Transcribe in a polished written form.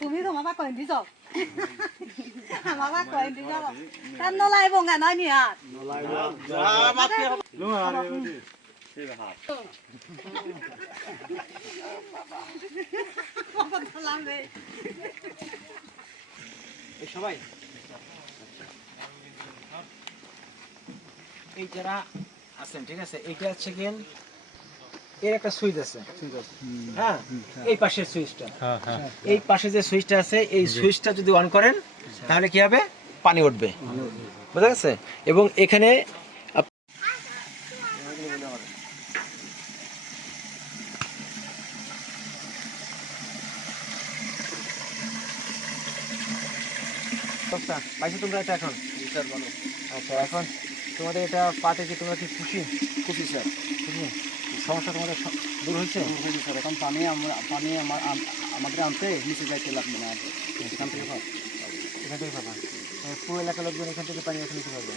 তুমি তো মামা কইন দিছ মামা কইন দিছ তার নলাই বঙ্গা নয় নি আর নলাই যা মাতি লুঙ্গা আরে ঠিক হাত বাবা ধলাম রে এই সবাই এই যারা আছেন ঠিক আছে এইটা হচ্ছে কি এর একটা সুইচ আছে হ্যাঁ এই পাশের সুইচটা এই পাশে যে সুইচটা আছে এই সুইচটা যদি অন করেন তাহলে কি হবে পানি উঠবে বুঝা গেছে এবং এখানে তোমরা এটা এখন আচ্ছা এখন তোমাদের এটা পাতে কি তোমরা কি খুশি খুশি স্যার খুশি সমস্যা তোমাদের দূর হয়েছে স্যার এখন পানি আমাদের আনতে নিচে যাইতে লাগবে না এখান থেকে পাবা পুরো এলাকার লোকজন এখান থেকে পানি এখন নিতে পারবে